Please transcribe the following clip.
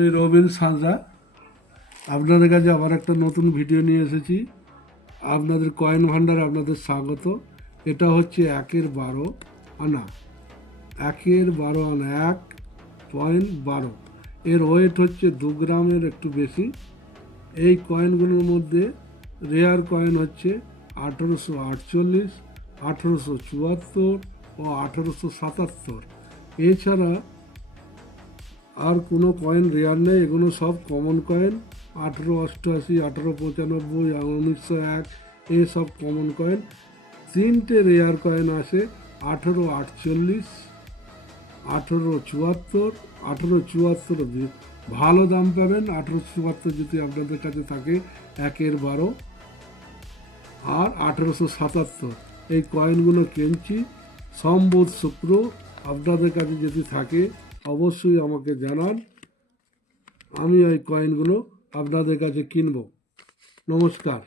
আমি রবিন সাঁতরা আপনাদের কাছে আবার একটা নতুন ভিডিও নিয়ে এসেছি। আপনাদের কয়েন ভান্ডারে আপনাদের স্বাগত। এটা হচ্ছে 1-12 আনা, 1-12 আনা, 1.12। এর ওয়েট হচ্ছে 2 গ্রামের একটু বেশি। এই কয়েনগুলোর মধ্যে রেয়ার কয়েন হচ্ছে 1848, 1874 ও 1877। এছাড়া আর কোনো কয়েন রেয়ার নেই, এগুলো সব কমন কয়েন। 1888, 1895, 1901 এসব কমন কয়েন। 3টে রেয়ার কয়েন আছে, 1848, 1874। 1874 ভালো দাম পাবেন। 1874 যদি আপনাদের কাছে থাকে 1-12। আর 1877 এই কয়েনগুলো কিনছি সোম বুধ শুক্র। আপনাদের কাছে যদি থাকে অবশ্যই আমাকে জানান, আমি এই কয়েনগুলো আপনাদের কাছে কিনব। নমস্কার।